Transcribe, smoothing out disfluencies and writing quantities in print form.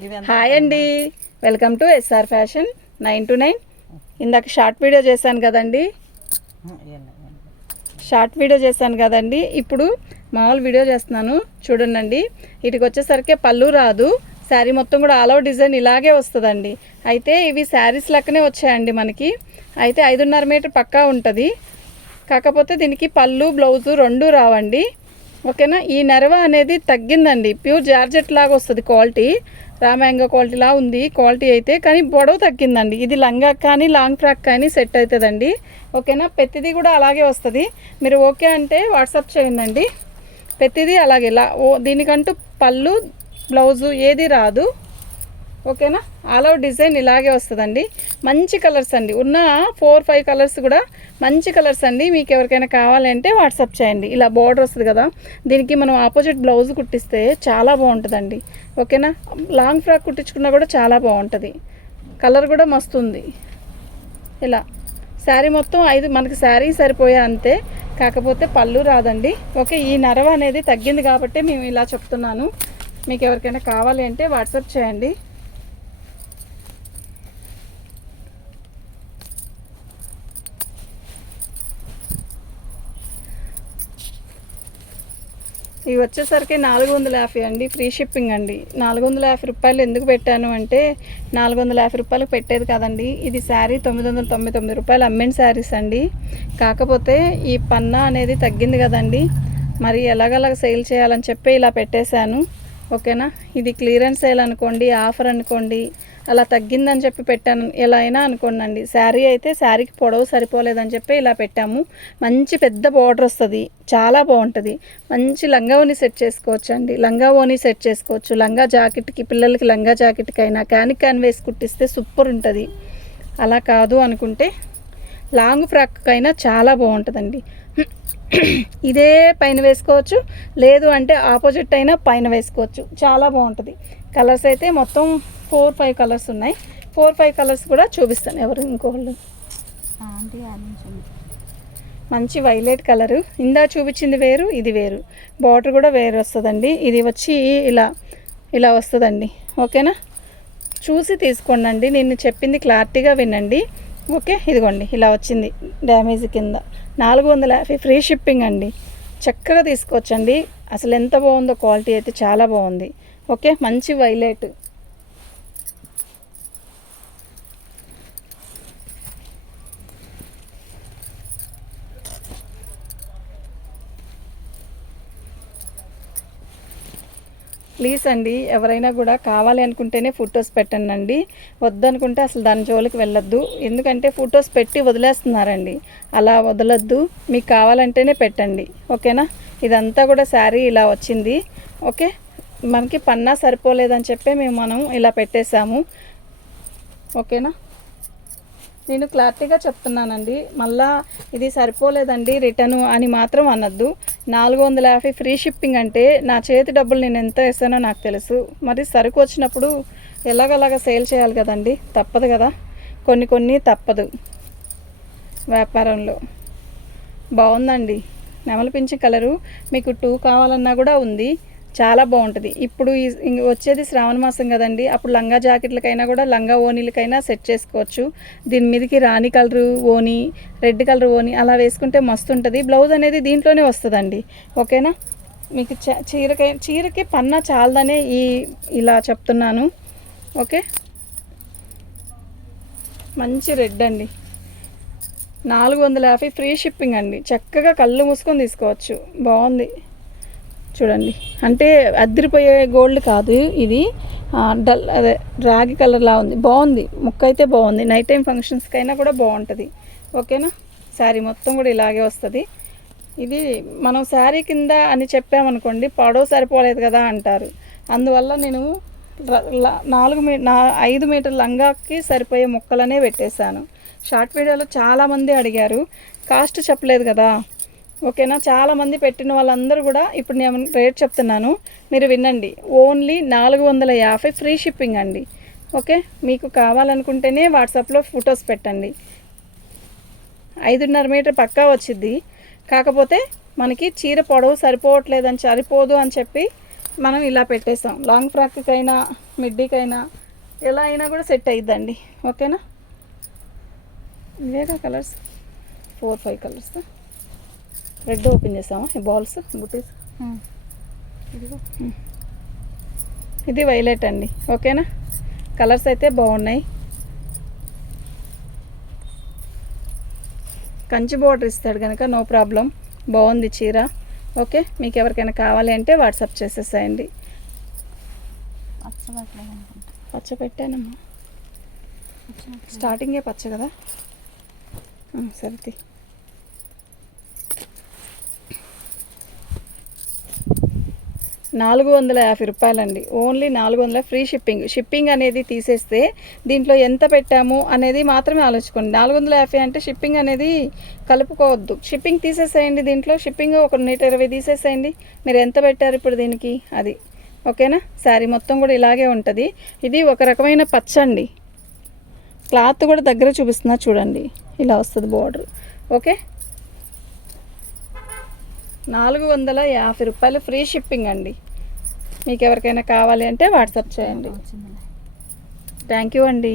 Hi అండి, welcome to SR fashion 9 to 9. ఇందాక short video చేశాను కదండి. ఇప్పుడు మామూలు వీడియో చేస్తున్నాను చూడండి. వీటికి వచ్చేసరికి పళ్ళు రాదు, శారీ మొత్తం కూడా ఆల్ ఓవర్ డిజైన్ ఇలాగే వస్తుందండి. అయితే ఇవి శారీస్ లెక్కనే వచ్చాయండి మనకి. అయితే 5.5 మీటర్ పక్కా ఉంటుంది. కాకపోతే దీనికి పళ్ళు బ్లౌజు రెండు రావండి. ఓకేనా. ఈ నెరవ అనేది తగ్గిందండి, ప్యూర్ జార్జెట్ లాగా వస్తుంది. క్వాలిటీ రామ్యాంగో క్వాలిటీలా ఉంది క్వాలిటీ అయితే, కానీ పొడవు తగ్గిందండి. ఇది లంగా కానీ లాంగ్ ఫ్రాక్ కానీ సెట్ అవుతుందండి. ఓకేనా. ప్రతిదీ కూడా అలాగే వస్తుంది. మీరు ఓకే అంటే వాట్సాప్ చేయండి. ప్రతిదీ అలాగే దీనికంటూ పళ్ళు బ్లౌజు ఏది రాదు. ఓకేనా. ఆల్ ఓవర్ డిజైన్ ఇలాగే వస్తుందండి. మంచి కలర్స్ అండి, ఉన్న 4-5 కలర్స్ కూడా మంచి కలర్స్ అండి. మీకు ఎవరికైనా కావాలంటే వాట్సాప్ చేయండి. ఇలా బార్డర్ వస్తుంది కదా, దీనికి మనం ఆపోజిట్ బ్లౌజ్ కుట్టిస్తే చాలా బాగుంటుందండి. ఓకేనా. లాంగ్ ఫ్రాక్ కుట్టించుకున్నా కూడా చాలా బాగుంటుంది. కలర్ కూడా మస్తుంది. ఇలా శారీ మొత్తం 5 మనకి శారీ సరిపోయే అంతే, కాకపోతే పళ్ళు రాదండి. ఓకే. ఈ నరవ అనేది తగ్గింది కాబట్టి మేము ఇలా చెప్తున్నాను. మీకు ఎవరికైనా కావాలి అంటే వాట్సాప్ చేయండి. ఇవి వచ్చేసరికి 450 అండి, ఫ్రీ షిప్పింగ్ అండి. 450 రూపాయలు ఎందుకు పెట్టాను అంటే, 450 రూపాయలకు పెట్టేది కదండి. ఇది శారీ 999 రూపాయలు అమ్మిన శారీస్ అండి. కాకపోతే ఈ పన్నా అనేది తగ్గింది కదండి, మరి ఎలాగలాగ సేల్ చేయాలని చెప్పి ఇలా పెట్టేశాను. ఓకేనా. ఇది క్లియరెన్స్ సేల్ అనుకోండి, ఆఫర్ అనుకోండి, అలా తగ్గిందని చెప్పి పెట్టాను. ఎలా అయినా అనుకోండి. శారీ అయితే శారీకి పొడవు సరిపోలేదని చెప్పి ఇలా పెట్టాము. మంచి పెద్ద బార్డర్ వస్తుంది, చాలా బాగుంటుంది. మంచి లంగా ఓని సెట్ చేసుకోవచ్చు అండి. లంగా ఓని సెట్ చేసుకోవచ్చు. లంగా జాకెట్కి, పిల్లలకి లంగా జాకెట్కి అయినా క్యాన్ వేసి కుట్టిస్తే సూపర్ ఉంటుంది. అలా కాదు అనుకుంటే లాంగ్ ఫ్రాక్ అయినా చాలా బాగుంటుందండి. ఇదే పైన వేసుకోవచ్చు, లేదు అంటే ఆపోజిట్ అయినా పైన వేసుకోవచ్చు. చాలా బాగుంటుంది. కలర్స్ అయితే మొత్తం 4-5 కలర్స్ ఉన్నాయి. 4-5 కలర్స్ కూడా చూపిస్తాను. ఎవరు ఇంకోళ్ళు మంచి వైలెట్ కలరు, ఇందా చూపించింది వేరు, ఇది వేరు. బార్డర్ కూడా వేరు వస్తుందండి. ఇది వచ్చి ఇలా వస్తుందండి. ఓకేనా. చూసి తీసుకోండి, నేను చెప్పింది క్లారిటీగా వినండి. ఓకే. ఇదిగోండి ఇలా వచ్చింది డ్యామేజ్ కింద. 450 ఫ్రీ షిప్పింగ్ అండి. చక్కగా తీసుకోవచ్చండి. అసలు ఎంత బాగుందో, క్వాలిటీ అయితే చాలా బాగుంది. ఓకే. మంచి వైలెట్. ప్లీజ్ అండి, ఎవరైనా కూడా కావాలి అనుకుంటేనే ఫొటోస్ పెట్టండి. వద్దనుకుంటే అసలు దాని జోలికి వెళ్ళొద్దు. ఎందుకంటే ఫొటోస్ పెట్టి వదిలేస్తున్నారండి. అలా వదలొద్దు, మీకు కావాలంటేనే పెట్టండి. ఓకేనా. ఇదంతా కూడా శారీ ఇలా వచ్చింది. ఓకే. మనకి పన్నా సరిపోలేదని చెప్పి మనం ఇలా పెట్టేశాము. ఓకేనా. నేను క్లారిటీగా చెప్తున్నానండి. మళ్ళా ఇది సరిపోలేదండి రిటర్ను అని మాత్రం అనొద్దు. 450 ఫ్రీ షిప్పింగ్ అంటే నా చేతి డబ్బులు నేను ఎంత వేసానో నాకు తెలుసు. మరి సరుకు వచ్చినప్పుడు ఎలాగలాగా సేల్ చేయాలి కదండి, తప్పదు కదా. కొన్ని తప్పదు వ్యాపారంలో. బాగుందండి నెమలి పింఛన్ కలరు. మీకు 2 కావాలన్నా కూడా ఉంది, చాలా బాగుంటుంది. ఇప్పుడు వచ్చేది శ్రావణ మాసం కదండి, అప్పుడు లంగా జాకెట్లకైనా కూడా లంగా ఓనీలకైనా సెట్ చేసుకోవచ్చు. దీని మీదకి రాణి కలరు ఓనీ, రెడ్ కలర్ ఓనీ అలా వేసుకుంటే మస్తు ఉంటుంది. బ్లౌజ్ అనేది దీంట్లోనే వస్తుందండి. ఓకేనా. మీకు చీరకి పన్నా చాలదనే ఇలా చెప్తున్నాను. ఓకే. మంచి రెడ్ అండి. 450 ఫ్రీ షిప్పింగ్ అండి. చక్కగా కళ్ళు మూసుకొని తీసుకోవచ్చు. బాగుంది చూడండి. అంటే అదిరిపోయే గోల్డ్ కాదు ఇది, అదే రాగి కలర్లా ఉంది. బాగుంది, ముక్క అయితే బాగుంది. నైట్ టైం ఫంక్షన్స్కైనా కూడా బాగుంటుంది. ఓకేనా. శారీ మొత్తం కూడా ఇలాగే వస్తుంది. ఇది మనం శారీ కింద అని చెప్పామనుకోండి, పొడవు సరిపోలేదు కదా అంటారు. అందువల్ల నేను 5 మీటర్ లంగాకి సరిపోయే ముక్కలనే పెట్టేశాను. షార్ట్ వీడియోలో చాలామంది అడిగారు, కాస్ట్ చెప్పలేదు కదా. ఓకేనా. చాలామంది పెట్టిన వాళ్ళందరూ కూడా ఇప్పుడు నేను రేట్ చెప్తున్నాను, మీరు వినండి. ఓన్లీ 450 ఫ్రీ షిప్పింగ్ అండి. ఓకే. మీకు కావాలనుకుంటేనే వాట్సాప్లో ఫొటోస్ పెట్టండి. 5.5 మీటర్ పక్కా వచ్చింది. కాకపోతే మనకి చీర పొడవు సరిపోదు అని చెప్పి మనం ఇలా పెట్టేసాం. లాంగ్ ఫ్రాక్కైనా మిడ్డీకైనా ఎలా అయినా కూడా సెట్ అయ్యిద్దండి. ఓకేనా? ఇవేగా కలర్స్ 4-5 కలర్స్. రెడ్ ఓపెన్ చేసామా ఈ బాల్స్ బుటీస్. ఇది వైలెట్ అండి. ఓకేనా? కలర్స్ అయితే బాగున్నాయి. కంచి బోర్డర్ ఇస్తాడు కనుక నో ప్రాబ్లం. బాగుంది చీర. ఓకే, మీకు ఎవరికైనా కావాలి అంటే వాట్సాప్ చేసేసేయండి. పచ్చ పెట్టానమ్మా, స్టార్టింగే పచ్చ కదా. సరే 450 రూపాయలండి. Only 400 free shipping. షిప్పింగ్ అనేది తీసేస్తే దీంట్లో ఎంత పెట్టాము అనేది మాత్రమే ఆలోచించుకోండి. 450 అంటే షిప్పింగ్ అనేది కలుపుకోవద్దు. షిప్పింగ్ తీసేసేయండి. దీంట్లో షిప్పింగ్ ఒక 120 తీసేసేయండి. మీరు ఎంత పెట్టారు ఇప్పుడు దీనికి అది. ఓకేనా? శారీ మొత్తం కూడా ఇలాగే ఉంటుంది. ఇది ఒక రకమైన పచ్చ అండి. క్లాత్ కూడా దగ్గర చూపిస్తున్నా చూడండి, ఇలా వస్తుంది బోర్డర్. ఓకే, 450 రూపాయలు ఫ్రీ షిప్పింగ్ అండి. మీకు ఎవరికైనా కావాలి అంటే వాట్సాప్ చేయండి. థ్యాంక్ యూ అండి.